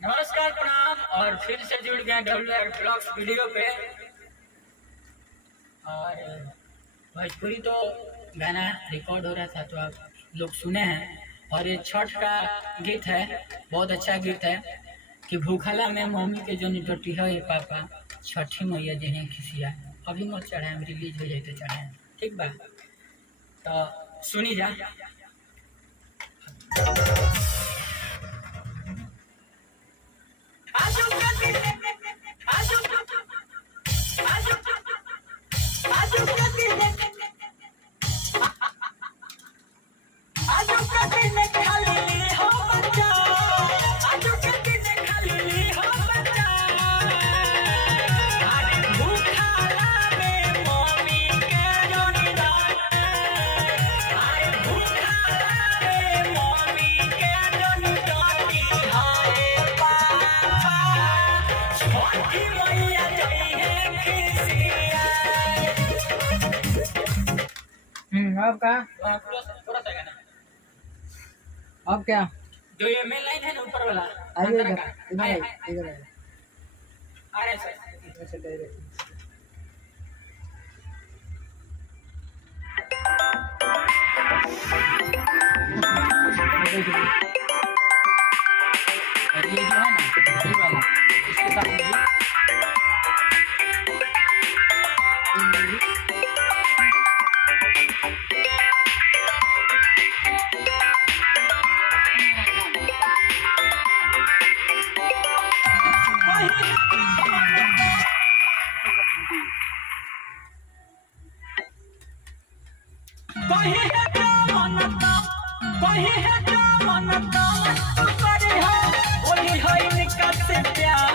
नमस्कार प्रणाम और फिर से जुड़ गए WR ब्लॉग्स वीडियो पे। और भोजपुरी तो गाना रिकॉर्ड हो रहा था तो आप लोग सुने हैं। और ये छठ का गीत है, बहुत अच्छा गीत है कि भूखला में मम्मी के जो निटोटी है ये पापा छठी मैया जो है खिसिया अभी मत चढ़ाए, रिलीज हो जाए तो चढ़ाए, ठीक बा? तो सुनी जा। अब क्या? थोड़ा सा गाना अब क्या? जो ये मेन लाइन है ना ऊपर वाला, आइए अंदर इधर का इधर इधर आ रहा है सर। ऐसे डायरेक्ट और ये जो है ना ये वाला इसके साथ में करे हो, होली है निकट से प्यार।